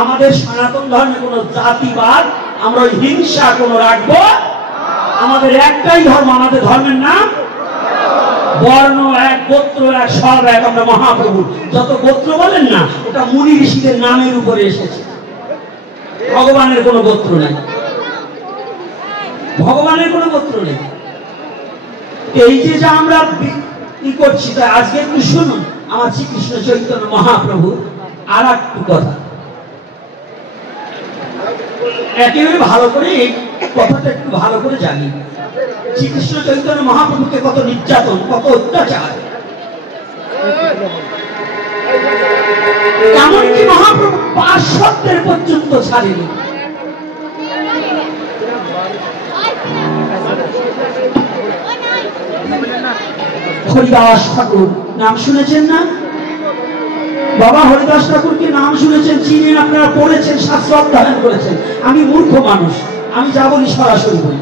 আমাদের সনাতন ধর্মে কোনো জাতিবাদ, আমরা হিংসা কোনো রাখবো। আমাদের একটাই ধর্ম, আমাদের ধর্মের নাম বর্ণ এক, গোত্র এক, সব এক। আমরা মহাপ্রভু যত গোত্র বলেন না, ওটা মুনি ঋষিদের নামের উপরে এসেছে, ভগবানের কোনো গোত্র নেই, ভগবানের কোনো গোত্র নেই। এই যে যা আমরা কি করছি, তাই আজকে একটু শুনুন আমার শ্রীকৃষ্ণ চৈতন্য মহাপ্রভু আর একটু কথা, একেবারে ভালো করে এই কথাটা একটু ভালো করে জানি। শ্রীকৃষ্ণ চৈতন্য মহাপ্রভুকে কত নির্যাতন, কত অত্যাচার, এমনকি মহাপ্রভু পার্শ্বদের পর্যন্ত ছাড়েনি। হরিদাস ঠাকুর নাম শুনেছেন না? বাবা হরিদাস ঠাকুরকে নাম শুনেছেন, চিনেন, আপনারা পড়েছেন, শাস্ত্র অধ্যয়ন করেছেন। আমি মূর্খ মানুষ, আমি যা বলি সরাসরি বলি।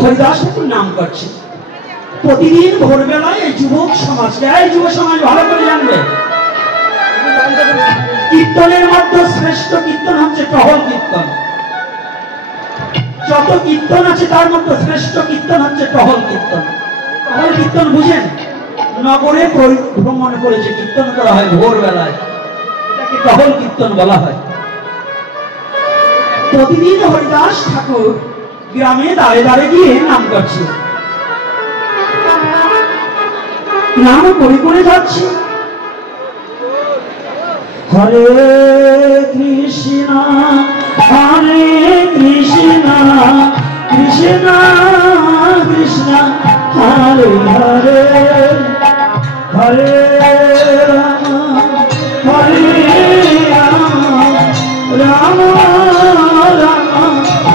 হরিদাস ঠাকুর নাম করছে প্রতিদিন ভোরবেলায়। এই যুবক সমাজকে, এই যুব সমাজ ভালো করে জানবে, কীর্তনের মধ্যে শ্রেষ্ঠ কীর্তন হচ্ছে টহল কীর্তন। যত কীর্তন আছে তার মধ্যে শ্রেষ্ঠ কীর্তন হচ্ছে টহল কীর্তন। টহল কীর্তন বুঝেন? নগরে ভ্রমণ করেছে কীর্তন করা হয় ভোরবেলায়, এটাকে টহল কীর্তন বলা হয়। প্রতিদিন হরিদাস ঠাকুর গ্রামে দাঁড়ে দাঁড়ে গিয়ে নাম করছে, নাম করে করে যাচ্ছে। হরে কৃষ্ণ হরে কৃষ্ণ কৃষ্ণ কৃষ্ণ হরে হরে, হরে রাম হরে রাম রাম রাম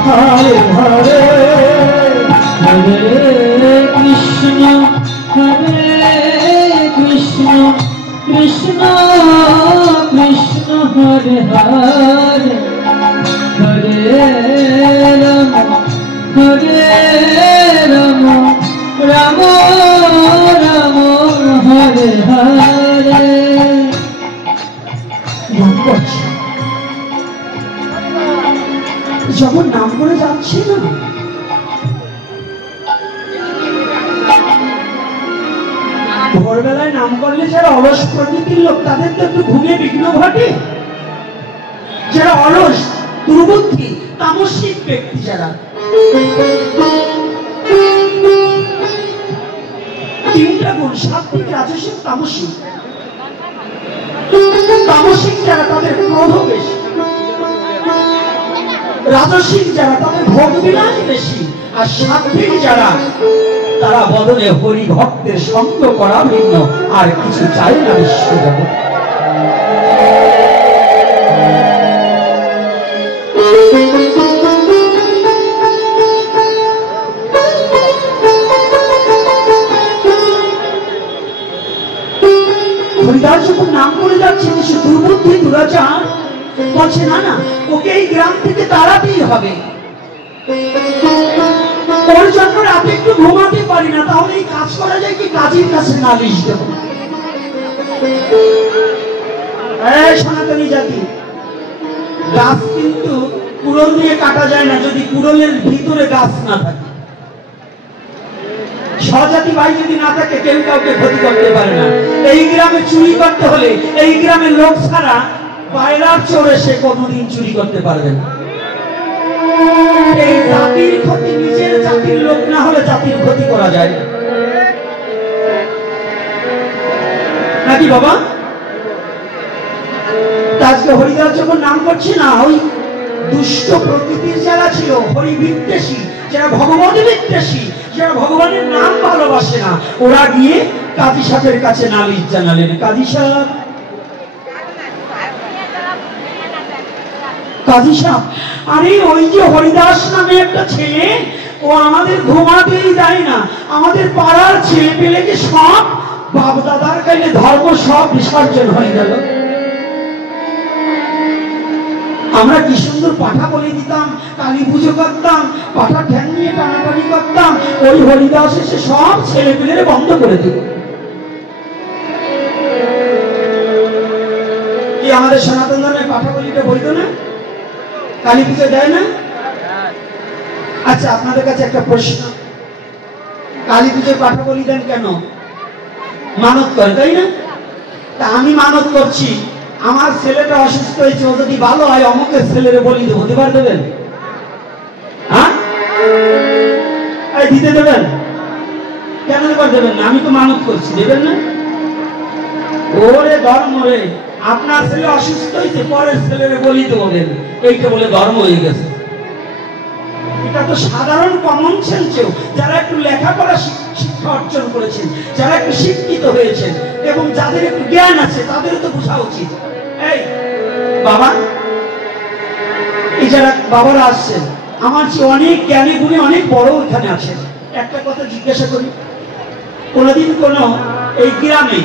হরে হরে, হরে কৃষ্ণ কৃষ্ণ কৃষ্ণ কৃষ্ণ হরে হরে, হরে রাম রাম রাম হরে হরে। যখন নাম করে যাচ্ছে না, ভোরবেলায় নাম করলে যারা অলস প্রকৃতির লোক, তাদের তো একটু ঘুমে বিঘ্ন ঘটে। যারা অলস, দুর্বুদ্ধি, তামসিক ব্যক্তি, যারা তিনটা গুণ, সাত্বিক, রাজসিক, তামসিক। তামসিক যারা তাদের ক্রোধ বেশি, রাজসিক যারা তাদের ভোগ বিলাস বেশি, আর সাত্বিক যারা তারা বদলে হরি ভক্তের সঙ্গ করা ভিন্ন আর কিছু চাই না বিশ্বজগৎ। হরিদাস যখন নাম করে যাচ্ছে কিছু দুর্বুদ্ধি দুরাচার বলছে না না, ওকে এই গ্রাম থেকে তাড়াতেই হবে, ওর জন্য রাতে একটু ঘুমাতে পারি না, তাহলে এই কাজ করা যায় কি, কাজীর কাছে নালিশ দেব। সনাতনী জাতি, গাছ কিন্তু কুড়োল দিয়ে কাটা যায় না যদি কুড়োলের ভিতরে গাছ না থাকে। স্বজাতি ভাই যদি না থাকে কেউ কাউকে ক্ষতি করতে পারে না। এই গ্রামে চুরি করতে হলে এই গ্রামের লোক ছাড়া বাইরের চোরে সে কোনোদিন চুরি করতে পারবে না। এই জাতির ক্ষতি নিজের জাতির লোক না হলে জাতির ক্ষতি করা যায় না, নাকি বাবা? আজকে হরিদাস যখন নাম করছে না, ওই দুষ্ট প্রকৃতির যারা ছিল, হরি বিদ্বেষী, যারা ভগবান বিদ্বেষী, যারা ভগবানের নাম ভালোবাসে না, ওরা গিয়ে কাজী সাহেবের কাছে নালিশ জানালেন। কাজী সাহেব, কাজী সাহেব, আরে ওই যে হরিদাস নামে একটা ছেলে, ও আমাদের ঘুমাতেই দেয় না, আমাদের পাড়ার ছেলে পেলেকে সব বাপ দাদার কাছে ধর্ম সব বিসর্জন হয়ে গেল। আমরা কি সুন্দর পাঠা বলে দিতাম, কালী পুজো করতাম, পাঠা ঠ্যাং নিয়ে টানাটানি করতাম, ওই হরিদাস এসে সব ছেলে পেলে বন্ধ করে দিল। কি আমাদের সনাতন ধর্মে পাঠা বলিটা বৈধ না? কালী পুজো দেয় না? আচ্ছা, আপনাদের কাছে একটা প্রশ্ন, কালী পুজোয় পাঠা বলি দেন কেন? মানত করে, তাই না? তা আমি মানত করছি, আমার ছেলেটা অসুস্থ হয়েছে, ও যদি ভালো হয় অমুকের ছেলেরে বলি দেবো, দিবার দেবেন? হ্যাঁ, দিতে দেবেন? কেন দিবার দেবেন না? আমি তো মানত করছি, দেবেন না? ওরে ধর্ম রে, আপনার ছেলে অসুস্থ হয়েছে, পরের ছেলেরে বলি দেবো, এইটা বলে ধর্ম হয়ে গেছে। এটা তো সাধারণ কমন সেন্সেও যারা একটু লেখাপড়া শিক্ষা অর্জন করেছেন, যারা একটু শিক্ষিত হয়েছেন এবং যাদের একটু জ্ঞান আছে, তাদের তো বোঝা উচিত। এই বাবা, এই যারা বাবারা আসছেন, আমার চেয়ে অনেক জ্ঞানী গুণী অনেক বড় এখানে আছেন, একটা কথা জিজ্ঞাসা করি, কোনদিন কোন এই গ্রামে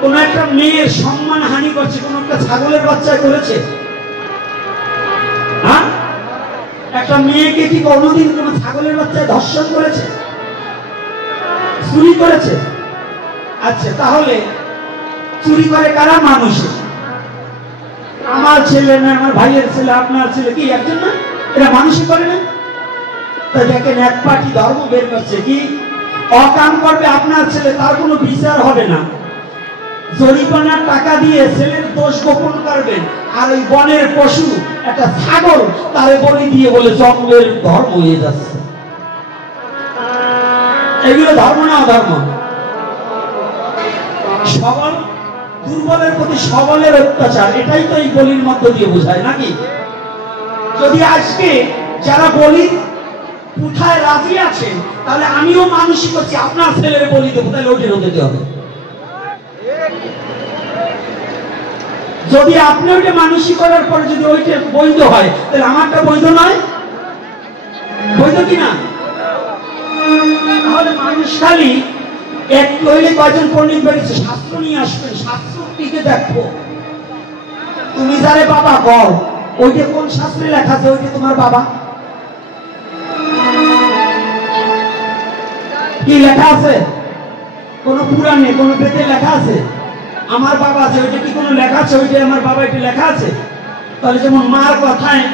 কোন একটা মেয়ের সম্মান হানি করছে, কোন একটা ছাগলের বাচ্চা করেছে? হ্যাঁ, একটা মেয়েকে কি কোনদিন কোন ছাগলের বাচ্চায় ধর্ষণ করেছে, চুরি করেছে? আচ্ছা, তাহলে চুরি করে কারা? মানুষ। আমার ছেলে না, আমার ভাইয়ের ছেলে, আপনার ছেলে, কি একজন না? এটা মানুষই করে না? তাই দেখেন, এক পার্টি ধর্ম বের করছে কি, অকাম করবে আপনার ছেলে, তার কোনো বিচার হবে না, জরিমানার টাকা দিয়ে ছেলের দোষ গোপন করবেন, আর ওই বনের পশু একটা ছাগল তারে বলি দিয়ে বলে জঙ্গলের ধর্ম হয়ে যাচ্ছে। এগুলো ধর্ম না অধর্ম? সবল দুর্বলের প্রতি সবলের অত্যাচার, এটাই তো এই বলির মধ্য দিয়ে বোঝায়, নাকি? যদি আজকে যারা বলি কোথায় রাজি আছেন, তাহলে আমিও মানুষই করছি, আপনার ছেলের বলি দেবো, তাহলে ওঠে দিতে হবে। যদি আপনি ওইটা মানুষই করার পরে যদি ওইটা বৈধ হয়, তাহলে আমারটা বৈধ নয়? বৈধ কিনা? তাহলে মানুষ খালি এক কইলে কয়জন পণ্ডিত বেরিয়েছে, শাস্ত্র নিয়ে আসবেন, শাস্ত্র টিকে দেখবো, তুমি যারে বাবা বল, ওইটা কোন শাস্ত্রে লেখা আছে, ওইটা তোমার বাবা? কি লেখা আছে? কোন পুরাণে, কোন বেদে লেখা আছে আমার বাবা আছে? ওইটা কি কোনো লেখা আছে ওইটা আমার বাবা, এটা লেখা আছে? তাহলে যেমন মার কথায়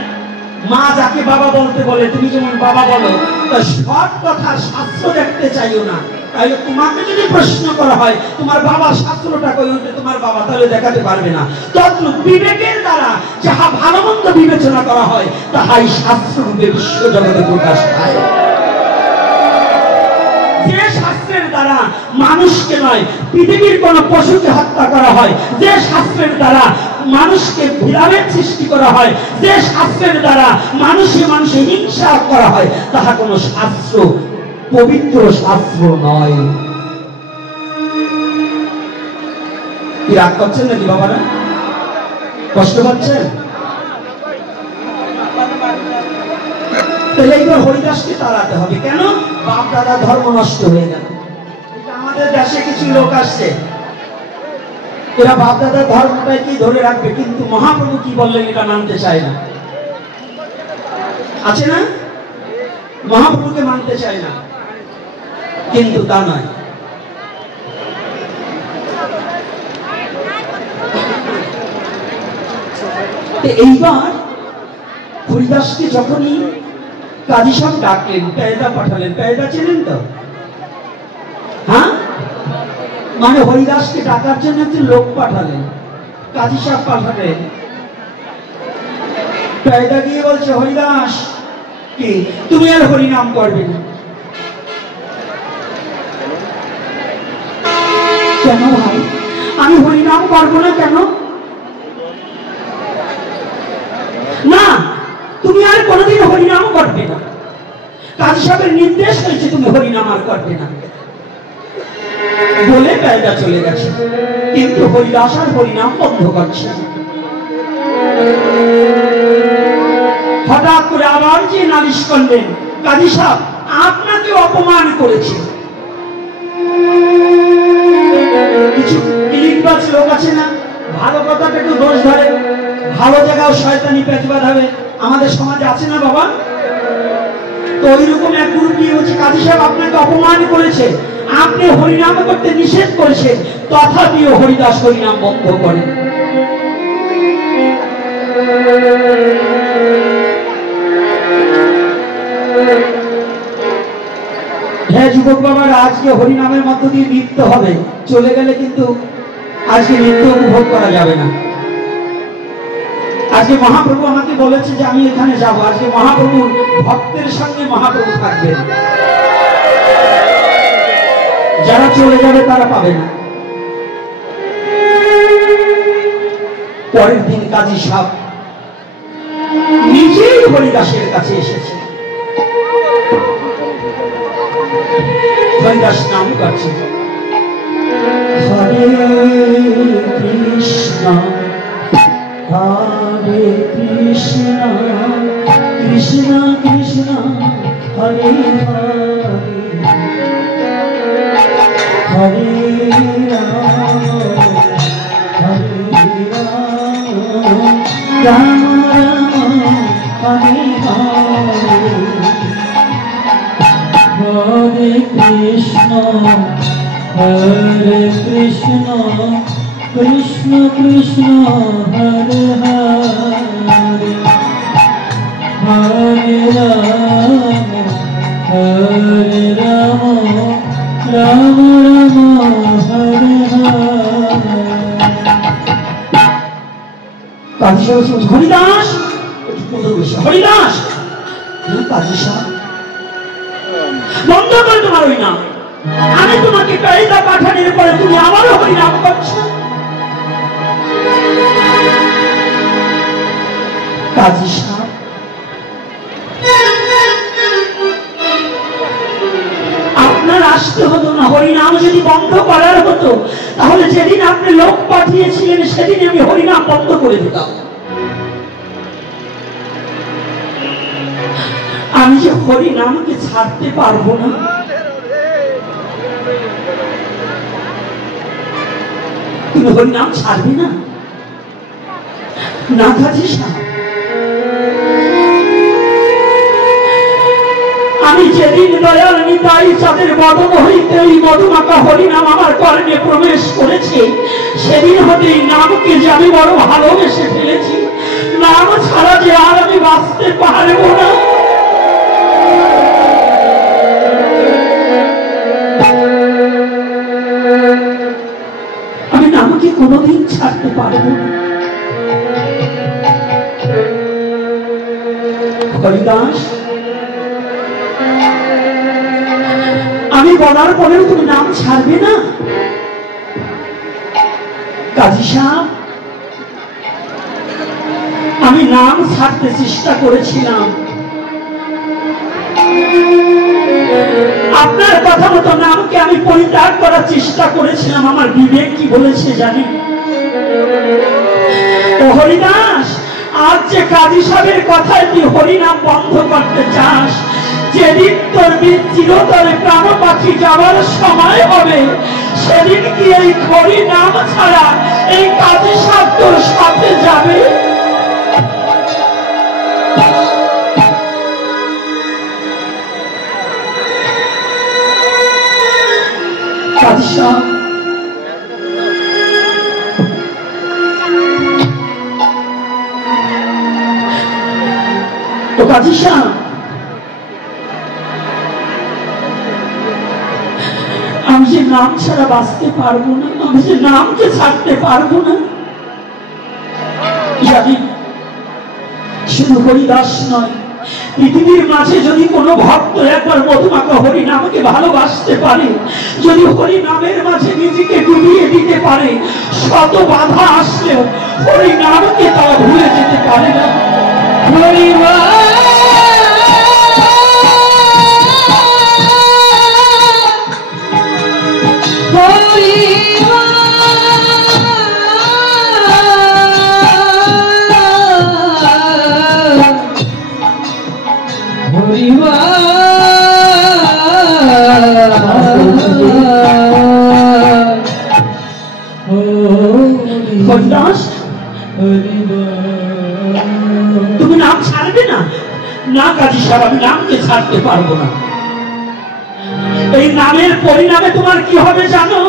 মা যাকে বাবা বলতে বলে, তুমি যেমন বাবা বলো, সব কথা শাস্ত্র দেখতে চাইও না, তাহলে তোমাকে যদি প্রশ্ন করা হয় তোমার বাবা শাস্ত্রটা কই, ওইটা তোমার বাবা তাহলে দেখাতে পারবে না। তদ্রূপ বিবেকের দ্বারা যাহা ভালো মন্দ বিবেচনা করা হয় তাহাই শাস্ত্ররূপে বিশ্ব জগতে প্রকাশ পায়। যে শাস্ত্রের দ্বারা মানুষকে নয় পৃথিবীর কোন পশুকে হত্যা করা হয়, যে শাস্ত্রের দ্বারা মানুষকে ভেদাভেদ সৃষ্টি করা হয়, যে শাস্ত্রের দ্বারা মানুষে মানুষে হিংসা করা হয়, তাহা কোন শাস্ত্র পবিত্র শাস্ত্র নয়। কি রাগ করছেন নাকি বাবারা? কষ্ট পাচ্ছেন? তাহলে এইবার হরিদাসকে তাড়াতে হবে। কেন? বাপ দাদা ধর্ম নষ্ট হয়ে গেল। আমাদের দেশে কিছু লোক আসছে, এরা বাপ দাদার ধর্মটাই কি ধরে রাখবে, কিন্তু মহাপ্রভু কি বললেন এটা মানতে চায় না। আছে না? মহাপ্রভুকে মানতে চায় না, কিন্তু তা নয়। এইবার হরিদাসকে যখনই কাজী সাহেব ডাকলেন, পেয়দা পাঠালেন। পেয়দা চেনেন তো? হ্যাঁ, মানে হরিদাসকে ডাকার জন্য একজন লোক পাঠালেন, কাজী সাহেব পাঠালেন। পেয়দা গিয়ে বলছে, হরিদাস কি তুমি আর হরিনাম করবে না? কেন ভাই, আমি হরিনাম করবো না কেন? না, তুমি আর কোনোদিন হরিনাম করবে না। কাজী সাহেবের নির্দেশ হয়েছে তুমি হরিনাম আর করবে না বলে পেয়দা চলে গেছে। কিন্তু হরিদাস আর হরিনাম বন্ধ করছে। হঠাৎ করে আবার যে নালিশ করলেন, কাজী সাহেব আপনাকে অপমান করেছে। কিছু ইলিকবাজ লোক আছে না, ভালো কথাটা একটু দোষ ধরে, ভালো জায়গাও শয়তানি পেঁচবাদ হবে, আমাদের সমাজে আছে না বাবা? তো ওইরকম এক গ্রুপ নিয়ে বলছে, কাজী সাহেব আপনাকে অপমান করেছে, আপনি হরিনাম করতে নিষেধ করেছেন, তথাপিও হরিদাস হরিনাম বন্ধ করেন। হ্যাঁ যুবক বাবার, আজকে হরিনামের মধ্য দিয়ে নৃত্য হবে, চলে গেলে কিন্তু আজকে নৃত্য উপভোগ করা যাবে না। আজকে মহাপ্রভু আমাকে বলেছে যে আমি এখানে যাব। আজকে মহাপ্রভুর ভক্তের সঙ্গে মহাপ্রভু থাকবেন, যারা চলে যাবে তারা পাবে না। পরের দিন কাজী সাহেব নিজেই হরিদাসের কাছে এসেছে। হরিদাস নাম করছে, হরে কৃষ্ণ হরে কৃষ্ণ কৃষ্ণ কৃষ্ণ হরে হরে হরে রাম হরে রাম রাম রাম হরে হরে কৃষ্ণ হরে কৃষ্ণ কৃষ্ণ কৃষ্ণ হরে হরে হরে রাম হরে রাম রাম রাম হরে হরে। হরিদাস হরিদাস কাজী সাহেব বন্ধ করে তোমার ওই নাম। আমি তোমাকে পেয়দা পাঠানোর পরে তুমি আবারও হরিনাম করছো। কাজী সাহেব আপনার আসতে হতো না, হরিনাম যদি বন্ধ করার হতো তাহলে যেদিন আপনি লোক পাঠিয়েছিলেন সেদিন আমি হরিনাম বন্ধ করে দিতাম। আমি যে হরিনামকে ছাড়তে পারবো না, তুমি হরিনাম ছাড়বি না? না কাজী সাহেব, আমি যেদিন দয়াল নিতাই চাঁদের বদন হইতে এই মধুমাখা হরিনাম আমার কর্ণে প্রবেশ করেছে, সেদিন হতে এই নামকে যে আমি বড় ভালোবেসে ফেলেছি। নাম ছাড়া যে আর আমি বাঁচতে পারবো না। কোনোদিন ছাড়তে পারবো না। হরিদাস, আমি বলার পরেও তুমি নাম ছাড়বে না? কাজী সাহেব, আমি নাম ছাড়তে চেষ্টা করেছিলাম, আপনার কথা মতো নামকে আমি পরিত্যাগ করার চেষ্টা করেছিলাম। আমার বিবেক কি বলেছে জানেন? ও হরিদাস, আজ যে কাজী সাহেবের কথায় তুই হরিনাম বন্ধ করতে চাস, যেদিন তোর চিরতরে প্রাণ পাখি যাওয়ার সময় হবে, সেদিন কি এই হরিনাম ছাড়া এই কাজী সাহেব তোর সাথে যাবে? কাজী সাহেব, তো কাজী সাহেব, আমি যে নাম ছাড়া বাঁচতে পারবো না, আমি যে নামকে ছাড়তে পারবো না। জানি শুধু হরিদাস নয়, পৃথিবীর মাঝে যদি কোনো ভক্ত একবার মধুমাখা হরি নামকে ভালোবাসতে পারে, যদি হরি নামের মাঝে নিজেকে ডুবিয়ে দিতে পারে, শত বাধা আসলেও হরি নামকে তারা ভুলে যেতে পারে না। হরিদাস, তুমি নাম ছাড়বে না? না কাজী সাহেব, আমি নামকে ছাড়তে পারবো না। এই নামের পরিণামে তোমার কি হবে জানো?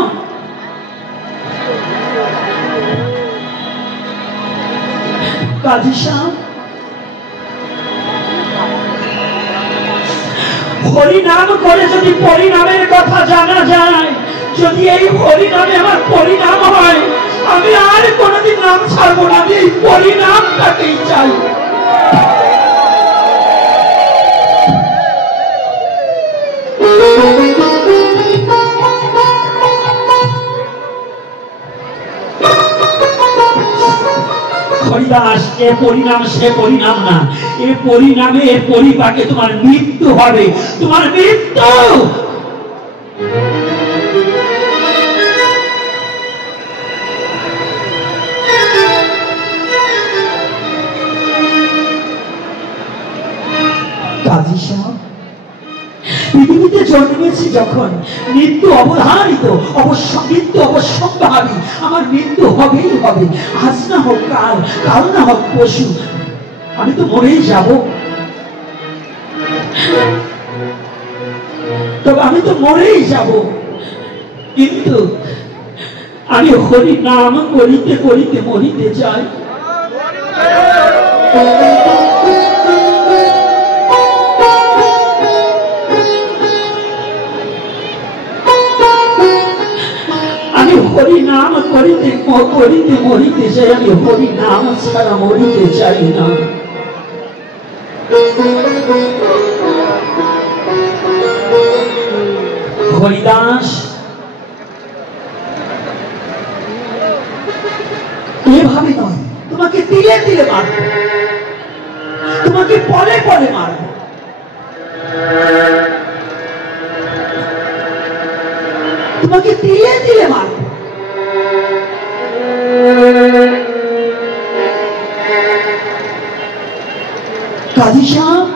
কাজী সাহেব, হরিনাম করে যদি পরিণামের কথা জানা যায়, যদি এই হরিনামে আমার পরিণাম হয়, আমি আর কোনদিন নাম ছাড়বো না। আমি এই পরিণামটাকেই চাই। হরিদাস, এ পরিণাম সে পরিণাম না, এ পরিণামে এর পরিপাকে তোমার মৃত্যু হবে, তোমার মৃত্যু। কাজী সাহেব, পৃথিবীতে জন্মেছি যখন, মৃত্যু অবধারিত, মৃত্যু অবশ্যম্ভাবী, আমার মৃত্যু হবেই হবে। আজ না হোক কাল, কাল না হোক পশু, আমি তো মরেই যাব। তবে আমি তো মরেই যাব, কিন্তু আমি হরি নাম করিতে করিতে মরিতে চাই। হরি নাম করিতে করিতে মরিতে চাই, আমি হরি নাম ছাড়া মরিতে চাই না। হরিদাস, এভাবে নয়, তোমাকে তিলে তিলে মারব, তোমাকে পলে পলে মারব। তোমাকে তিলে তিলে মারব। কাজী সাহেব,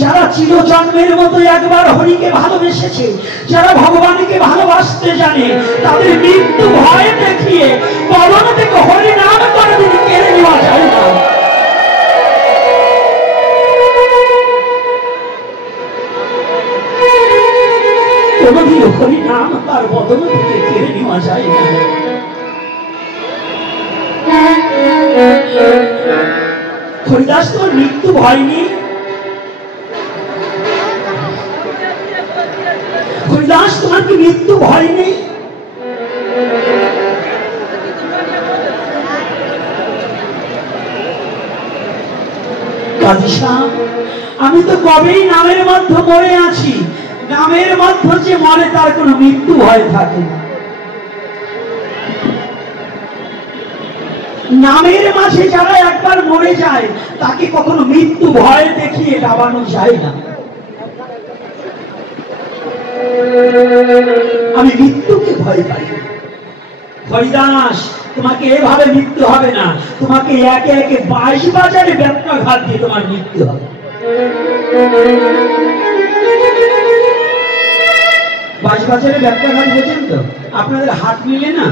যারা চিরজন্মের মতো একবার হরিকে ভালোবেসেছে, যারা ভগবানকে ভালোবাসতে জানে, তাদের মৃত্যু ভয় দেখিয়ে পরম থেকে হরি নাম কোনদিন কেড়ে নেওয়া যায় না। কোনদিন হরি নাম তার বদন থেকে কেড়ে নেওয়া যায় না। হরিদাস, তোর মৃত্যু ভয় নেই? হরিদাস, তোমার কি মৃত্যু ভয় নেই? রাজেশা, আমি তো কবেই নামের মধ্যে মরে আছি। নামের মধ্যে যে মরে তার কোনো মৃত্যু ভয় থাকে না। নামের মাঝে যারা একবার মরে যায় তাকে কখনো মৃত্যু ভয় দেখিয়ে ডাবানো যায় না। আমি মৃত্যুকে ভয় পাই। হরিদাস, তোমাকে এভাবে মৃত্যু হবে না, তোমাকে একে একে 22 বাজারে ব্যত্যাঘাত দিয়ে তোমার মৃত্যু হবে। 22 বাজারে ব্যত্যাঘাত বোঝেন তো? আপনাদের হাট মিলে না,